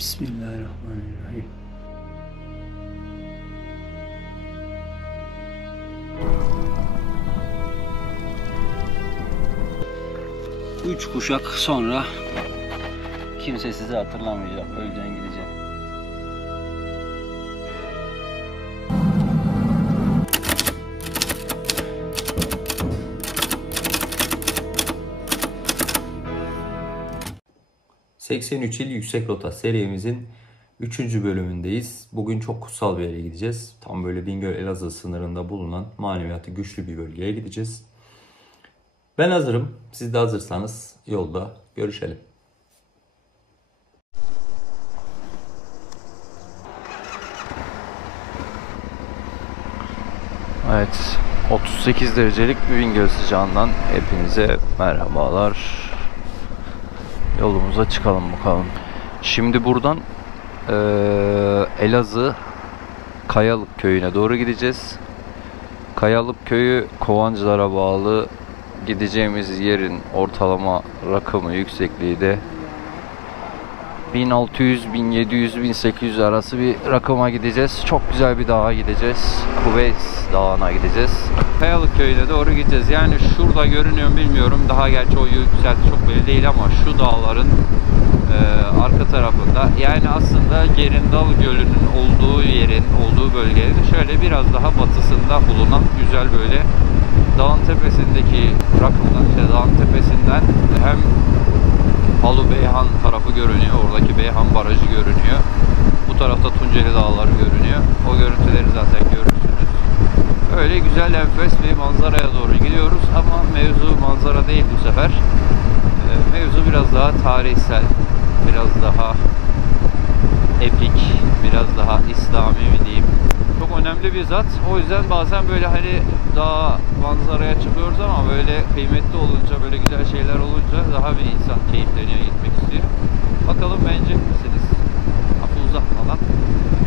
Bismillahirrahmanirrahim. Üç kuşak sonra kimse sizi hatırlamayacak. Öleceksin, gideceksin. ...83 il yüksek rota serimizin 3. bölümündeyiz. Bugün çok kutsal bir yere gideceğiz. Tam böyle Bingöl-Elazığ sınırında bulunan maneviyatı güçlü bir bölgeye gideceğiz. Ben hazırım. Siz de hazırsanız yolda görüşelim. Evet, 38 derecelik bir Bingöl sıcağından hepinize merhabalar. Yolumuza çıkalım bakalım. Şimdi buradan Elazığ Kayalık köyüne doğru gideceğiz. Kayalık köyü Kovancılar'a bağlı. Gideceğimiz yerin ortalama rakımı, yüksekliği de 1600, 1700, 1800 arası bir rakıma gideceğiz. Çok güzel bir dağa gideceğiz. Kuveys Dağı'na gideceğiz. Kayalık köyüne doğru gideceğiz. Yani şurada görünüyor mu bilmiyorum. Daha gerçi o yükselti çok belli değil ama şu dağların arka tarafında, yani aslında Gerindal Gölü'nün olduğu yerin olduğu bölgenin şöyle biraz daha batısında bulunan güzel böyle dağın tepesindeki rakımdan, dağın tepesinden hem Halu Beyhan tarafı görünüyor. Oradaki Beyhan Barajı görünüyor. Bu tarafta Tunceli Dağları görünüyor. O görüntüleri zaten görürsünüz. Öyle güzel enfes bir manzaraya doğru gidiyoruz ama mevzu manzara değil bu sefer. Mevzu biraz daha tarihsel, biraz daha epik, biraz daha İslami mi diyeyim. Çok önemli bir zat. O yüzden bazen böyle hani daha manzaraya çıkıyoruz ama böyle kıymetli olunca, böyle güzel şeyler olunca daha bir insan keyifleniyor, gitmek istiyor. Bakalım beğenecek misiniz? Lafı uzatmadan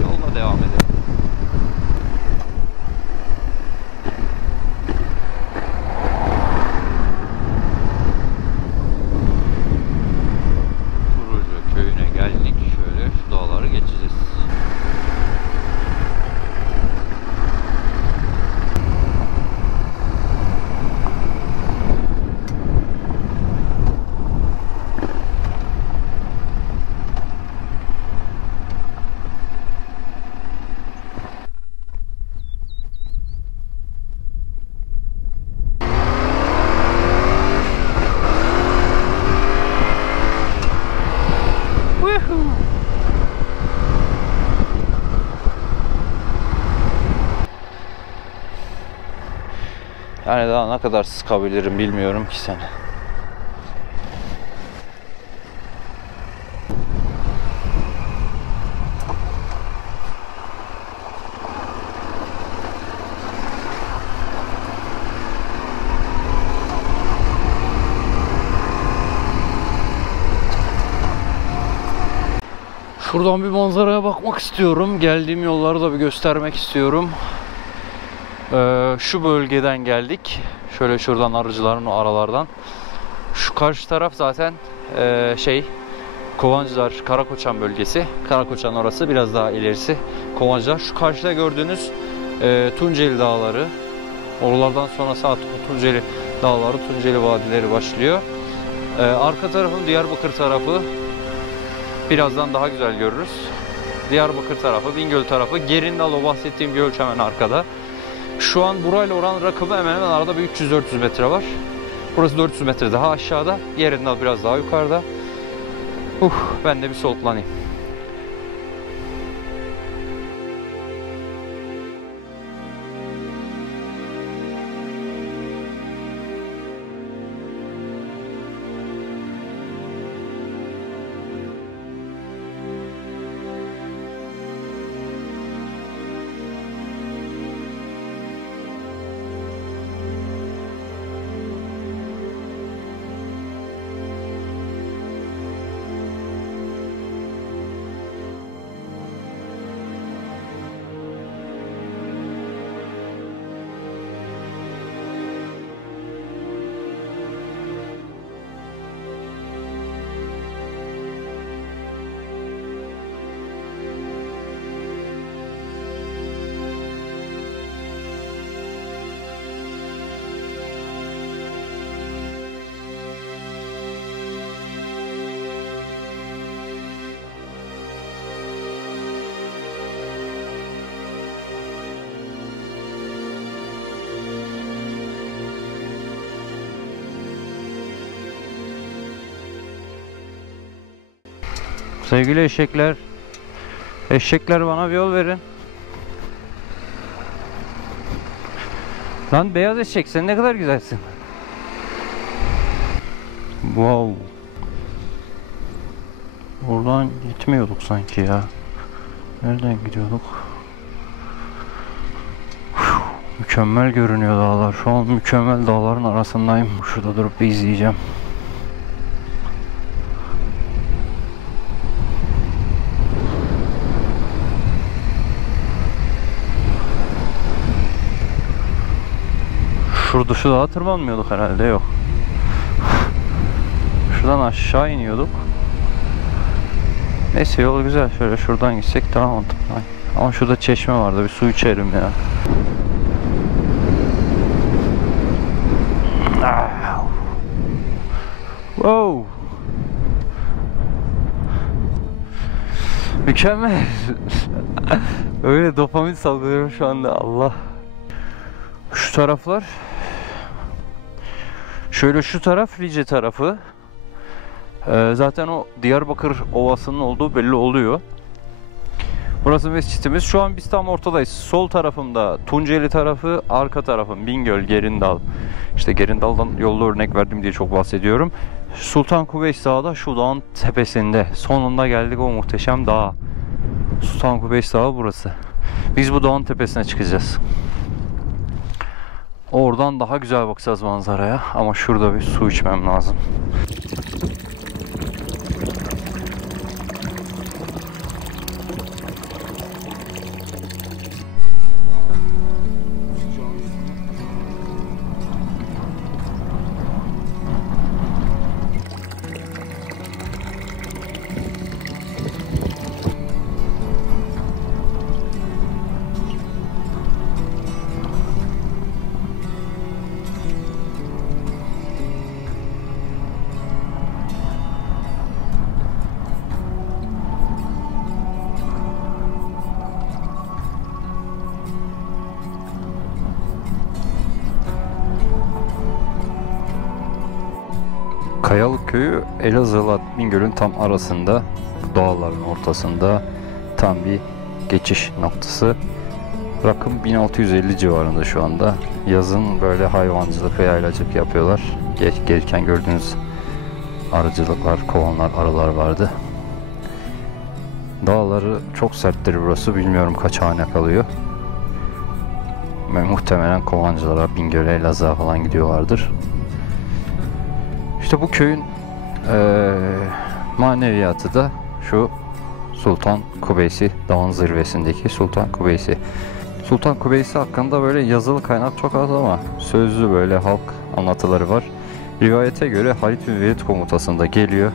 yolla devam edelim. Köyüne geldik. Şöyle şu dağları geçeceğiz. Yani daha ne kadar sıkabilirim bilmiyorum ki seni. Şuradan bir manzaraya bakmak istiyorum. Geldiğim yolları da bir göstermek istiyorum. Şu bölgeden geldik. Şöyle şuradan arıcıların o aralardan. Şu karşı taraf zaten Kovancılar, Karakoçan bölgesi. Karakoçan orası, biraz daha ilerisi Kovancılar. Şu karşıda gördüğünüz Tunceli Dağları. Oralardan sonra sağ Tunceli Dağları, Tunceli Vadileri başlıyor. Arka tarafın Diyarbakır tarafı. Birazdan daha güzel görürüz. Diyarbakır tarafı, Bingöl tarafı. Gerindal, o bahsettiğim göl hemen arkada. Şu an burayla oran rakımı hemen hemen arada bir 300-400 metre var. Burası 400 metre daha aşağıda. Gerindal biraz daha yukarıda. Ben de bir soluklanayım. Sevgili eşekler. Eşekler bana bir yol verin. Lan beyaz eşek sen ne kadar güzelsin. Wow. Buradan gitmiyorduk sanki ya. Nereden gidiyorduk? Mükemmel görünüyor dağlar. Şu an mükemmel dağların arasındayım. Şurada durup bir izleyeceğim. Şurada şu dağa tırmanmıyorduk herhalde, yok. Şuradan aşağı iniyorduk. Neyse yol güzel. Şöyle şuradan gitsek daha mantıklı. Ama şurada çeşme vardı. Bir su içerim ya. Wow. Mükemmel. Öyle dopamin salgılıyorum şu anda. Allah. Şu taraflar. Şöyle şu taraf Lice tarafı. Zaten o Diyarbakır Ovası'nın olduğu belli oluyor. Burası mescitimiz. Şu an biz tam ortadayız. Sol tarafımda Tunceli tarafı, arka tarafım Bingöl, Gerindal. İşte Gerindal'dan yolda örnek verdim diye çok bahsediyorum. Sultan Kubeys Dağı da şu dağın tepesinde. Sonunda geldik o muhteşem dağa. Sultan Kubeys Dağı burası. Biz bu dağın tepesine çıkacağız. Oradan daha güzel bakacağız manzaraya. Ama şurada bir su içmem lazım. Kayalık Köyü Elazığ'la Bingöl'ün tam arasında, dağların ortasında, tam bir geçiş noktası. Rakım 1650 civarında şu anda. Yazın böyle hayvancılık ve yaylacılık yapıyorlar. Gelirken gördüğünüz arıcılıklar, kovanlar, arılar vardı. Dağları çok serttir burası. Bilmiyorum kaç hane kalıyor. Ve muhtemelen kovancılara, Bingöl'e, Elazığ'a falan gidiyorlardır. İşte bu köyün maneviyatı da şu Sultan Kubeysi, dağın zirvesindeki Sultan Kubeysi. Sultan Kubeysi hakkında böyle yazılı kaynak çok az ama sözlü böyle halk anlatıları var. Rivayete göre Halit bin Velid komutasında geliyor.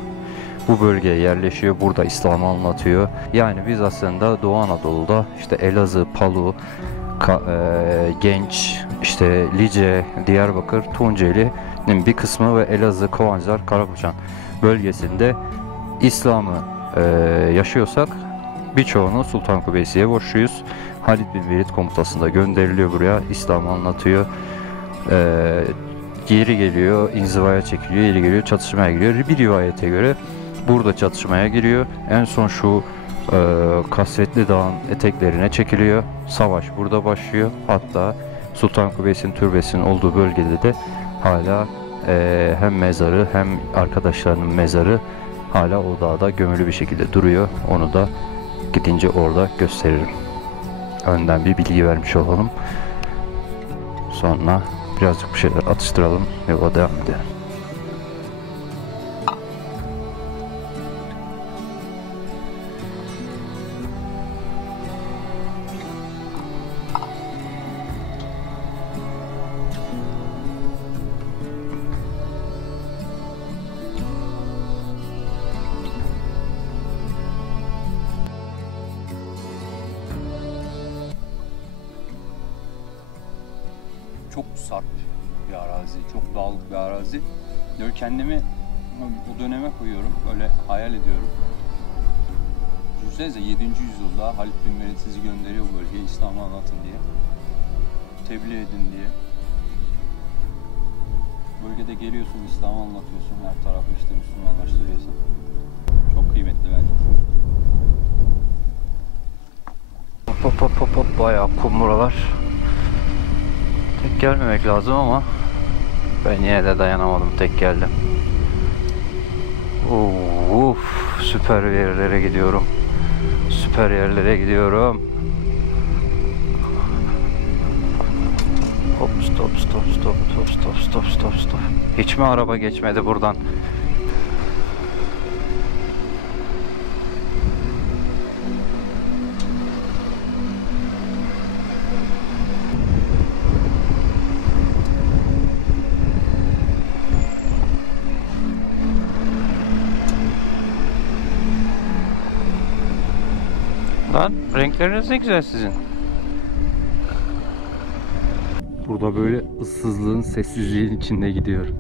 Bu bölgeye yerleşiyor. Burada İslam'ı anlatıyor. Yani biz aslında Doğu Anadolu'da işte Elazığ, Palu, Genç, işte Lice, Diyarbakır, Tunceli'nin bir kısmı ve Elazığ, Kovancılar, Karakoçan bölgesinde İslam'ı yaşıyorsak birçoğunu Sultan Kubeysi'ye borçluyuz. Halit bin Velid komutasında gönderiliyor buraya. İslam'ı anlatıyor. Geri geliyor, inzivaya çekiliyor, geri geliyor, çatışmaya giriyor. Bir rivayete göre burada çatışmaya giriyor. En son şu Kasvetli Dağ'ın eteklerine çekiliyor. Savaş burada başlıyor. Hatta Sultan Kubeysi'nin türbesinin olduğu bölgede de hala hem mezarı hem arkadaşlarının mezarı hala o dağda gömülü bir şekilde duruyor. Onu da gidince orada gösteririm. Önden bir bilgi vermiş olalım. Sonra birazcık bir şeyler atıştıralım ve yola devam edelim. Çok sarp bir arazi, çok dağlık bir arazi. Böyle kendimi bu döneme koyuyorum, böyle hayal ediyorum. Düşünsenize 7. yüzyılda Halit bin Velid sizi gönderiyor bu bölgeye, İslam'ı anlatın diye. Tebliğ edin diye. Bölgede geliyorsun, İslam'ı anlatıyorsun, her tarafı işte Müslümanlaştırıyorsun. Çok kıymetli bence. hop bayağı kum buralar. Tek gelmemek lazım ama ben yine de dayanamadım, tek geldim. Süper yerlere gidiyorum. Süper yerlere gidiyorum. Hop stop. Hiç mi araba geçmedi buradan? Lan renkleriniz ne güzel sizin. Burada böyle ıssızlığın, sessizliğin içinde gidiyorum.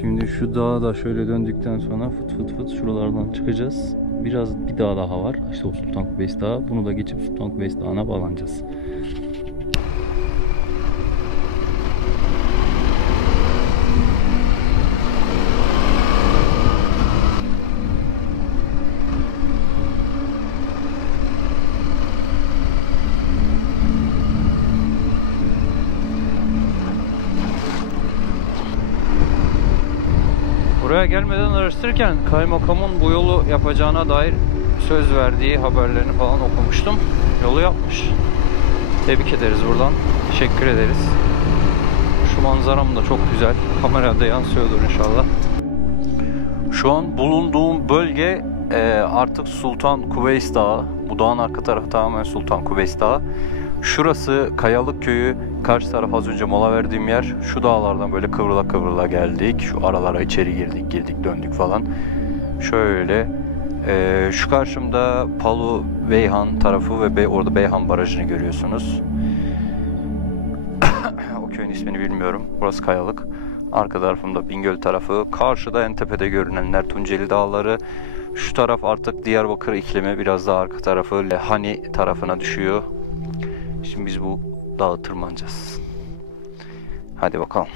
Şimdi şu dağa da şöyle döndükten sonra fıt şuralardan çıkacağız. Bir dağ daha var. İşte o Sultan Kubeys Dağı. Bunu da geçip Sultan Kubeys Dağı'na bağlanacağız. Buraya gelmeden araştırırken kaymakamın bu yolu yapacağına dair söz verdiği haberlerini falan okumuştum. Yolu yapmış. Tebrik ederiz buradan. Teşekkür ederiz. Şu manzaram da çok güzel. Kamerada yansıyordur inşallah. Şu an bulunduğum bölge artık Sultan Kubeys Dağı. Bu dağın arka tarafı tamamen Sultan Kubeys Dağı. Şurası Kayalık Köyü. Karşı taraf az önce mola verdiğim yer. Şu dağlardan böyle kıvrıla geldik. Şu aralara içeri girdik döndük falan. Şöyle şu karşımda Palu Beyhan tarafı ve orada Beyhan Barajı'nı görüyorsunuz. O köyün ismini bilmiyorum. Burası Kayalık. Arka tarafımda Bingöl tarafı. Karşıda en tepede görünenler Tunceli Dağları. Şu taraf artık Diyarbakır iklimi. Biraz daha arka tarafı Hani tarafına düşüyor. Şimdi biz bu dağı tırmanacağız. Hadi bakalım.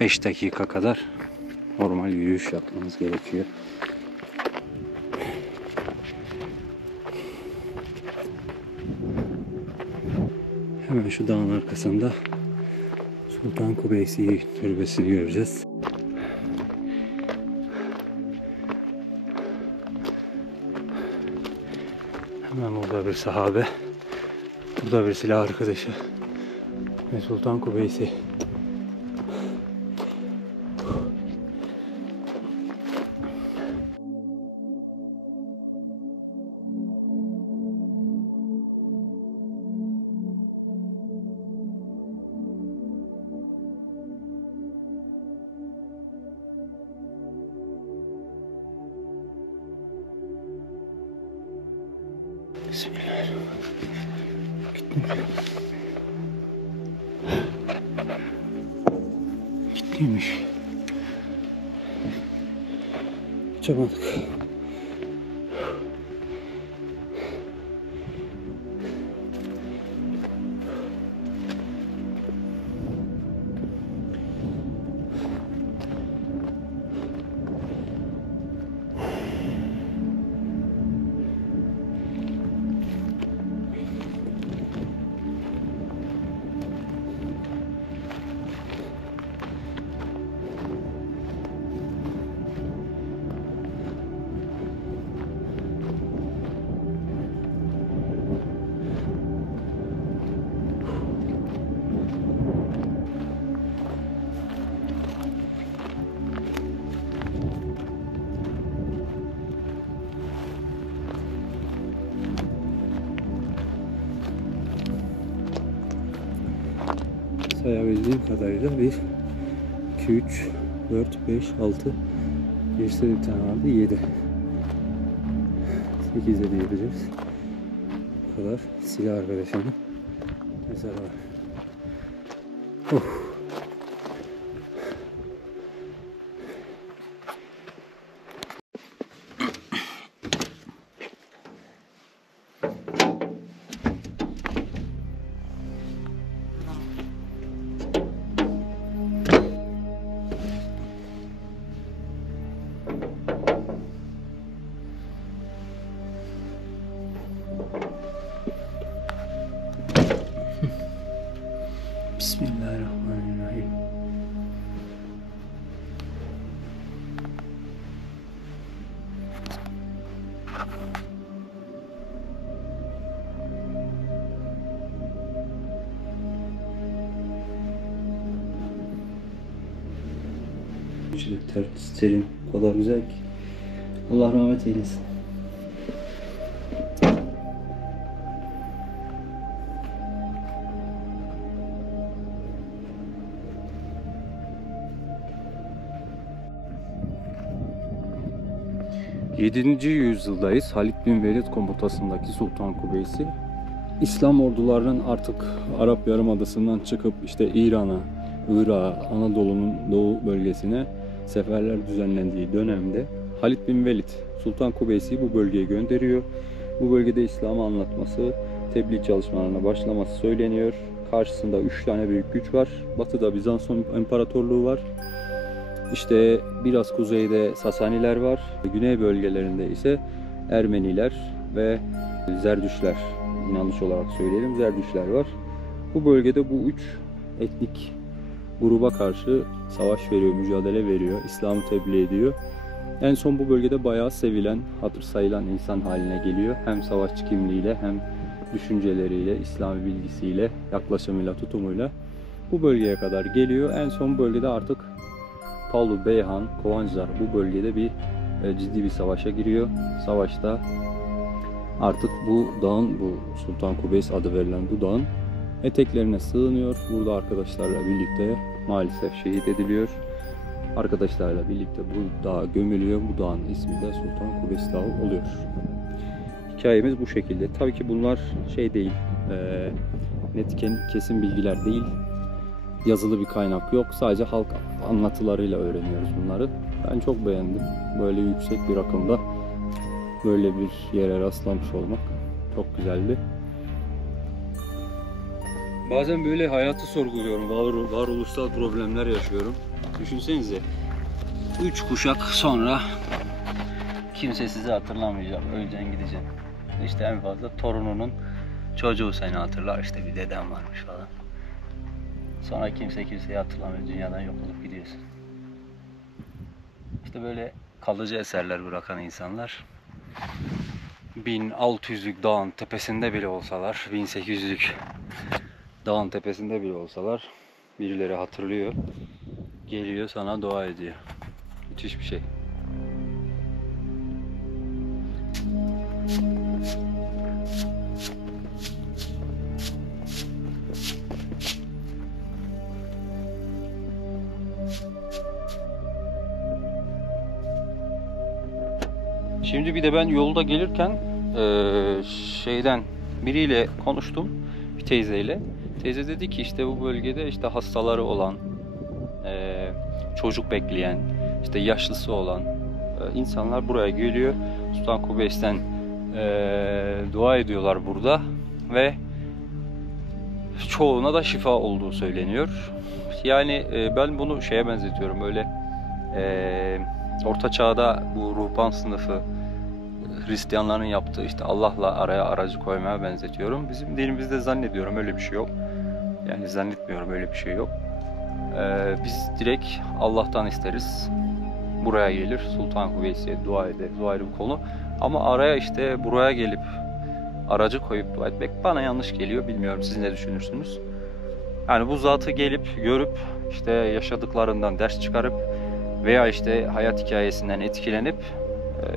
...5 dakika kadar normal yürüyüş yapmamız gerekiyor. Hemen şu dağın arkasında Sultan Kubeysi Türbesi'ni göreceğiz. Hemen burada bir sahabe. Burada bir silah arkadaşı. Ve Sultan Kubeysi. Bismillahirrahmanirrahim. Gittiymiş. Açamadık. Sayabildiğim kadarıyla 1, 2, 3, 4, 5, 6, gerisi bir tane vardı, 7. 8'e diyebiliriz. Bu kadar silah arkadaşımın mezarı var. Bismillahirrahmanirrahim. Serin, o kadar güzel ki. Allah rahmet eylesin. Yedinci yüzyıldayız. Halid bin Velid komutasındaki Sultan Kubeysi, İslam ordularının artık Arap Yarımadası'ndan çıkıp işte İran'a, Irak'a, Anadolu'nun doğu bölgesine seferler düzenlendiği dönemde Halid bin Velid Sultan Kubeysi'yi bu bölgeye gönderiyor. Bu bölgede İslam'ı anlatması, tebliğ çalışmalarına başlaması söyleniyor. Karşısında 3 tane büyük güç var. Batıda Bizans İmparatorluğu var. İşte biraz kuzeyde Sasaniler var. Güney bölgelerinde ise Ermeniler ve Zerdüşler, inanış olarak söyleyelim, Zerdüşler var. Bu bölgede bu 3 etnik gruba karşı savaş veriyor, mücadele veriyor, İslam'ı tebliğ ediyor. En son bu bölgede bayağı sevilen, hatır sayılan insan haline geliyor. Hem savaşçı kimliğiyle hem düşünceleriyle, İslami bilgisiyle, yaklaşımıyla, tutumuyla bu bölgeye kadar geliyor. En son bölgede artık Pavlu Beyhan, Kovancılar bu bölgede ciddi bir savaşa giriyor. Savaşta artık bu dağın, bu Sultan Kubeys adı verilen bu dağın eteklerine sığınıyor. Burada arkadaşlarla birlikte maalesef şehit ediliyor. Arkadaşlarla birlikte bu dağa gömülüyor. Bu dağın ismi de Sultan Kubeys Dağı oluyor. Hikayemiz bu şekilde. Tabii ki bunlar şey değil, net kesin bilgiler değil. Yazılı bir kaynak yok. Sadece halk anlatılarıyla öğreniyoruz bunları. Ben çok beğendim. Böyle yüksek bir rakımda böyle bir yere rastlamış olmak çok güzeldi. Bazen böyle hayatı sorguluyorum. Varoluşsal problemler yaşıyorum. Düşünsenize. 3 kuşak sonra kimse sizi hatırlamayacak. Öleceksin, gideceksin. İşte en fazla torununun çocuğu seni hatırlar. İşte bir dedem varmış falan. Sonra kimse kimseyi hatırlamıyor. Dünyadan yok olup gidiyorsun. İşte böyle kalıcı eserler bırakan insanlar 1600'lük dağın tepesinde bile olsalar, 1800'lük dağın tepesinde bile olsalar birileri hatırlıyor, geliyor sana dua ediyor. Müthiş bir şey. Şimdi bir de ben yolda gelirken biriyle konuştum, bir teyzeyle. Teyze dedi ki işte bu bölgede işte hastaları olan, çocuk bekleyen, işte yaşlısı olan insanlar buraya geliyor. Sultan Kubeys'ten dua ediyorlar burada ve çoğuna da şifa olduğu söyleniyor. Yani ben bunu şeye benzetiyorum, böyle Orta Çağ'da bu ruhban sınıfı Hristiyanların yaptığı işte Allah'la araya aracı koymaya benzetiyorum. Bizim dinimizde zannediyorum öyle bir şey yok. Yani zannetmiyorum öyle bir şey yok. Biz direkt Allah'tan isteriz. Buraya gelir, Sultan Kubeys'e dua ederiz. O ayrı bir konu. Ama araya işte buraya gelip aracı koyup dua etmek bana yanlış geliyor. Bilmiyorum, siz ne düşünürsünüz? Yani bu zatı gelip görüp işte yaşadıklarından ders çıkarıp veya işte hayat hikayesinden etkilenip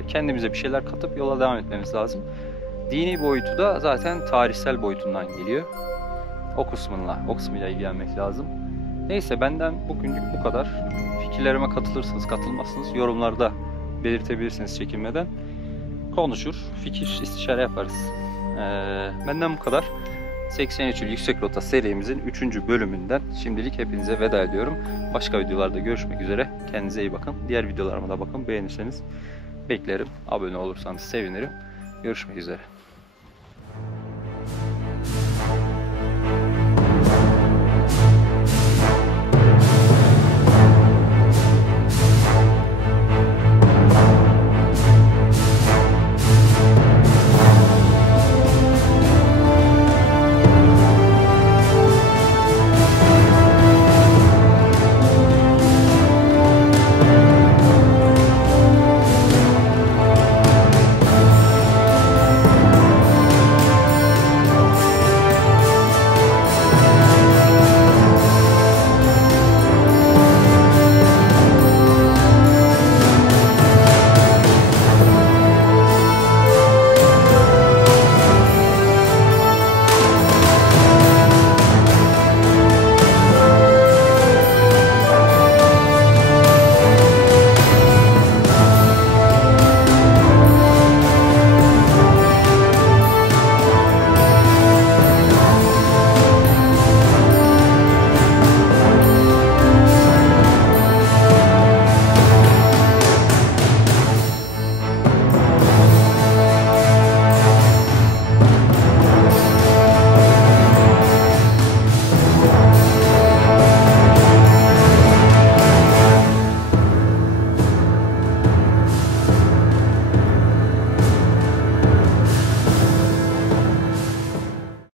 kendimize bir şeyler katıp yola devam etmemiz lazım. Dini boyutu da zaten tarihsel boyutundan geliyor. O kısmıyla ilgilenmek lazım. Neyse, benden bugünlük bu kadar. Fikirlerime katılırsınız, katılmazsınız. Yorumlarda belirtebilirsiniz çekinmeden. Konuşur, fikir istişare yaparız. Benden bu kadar. 83 Yüksek Rota serimizin 3. bölümünden şimdilik hepinize veda ediyorum. Başka videolarda görüşmek üzere. Kendinize iyi bakın. Diğer videolarıma da bakın. Beğenirseniz beklerim. Abone olursanız sevinirim. Görüşmek üzere.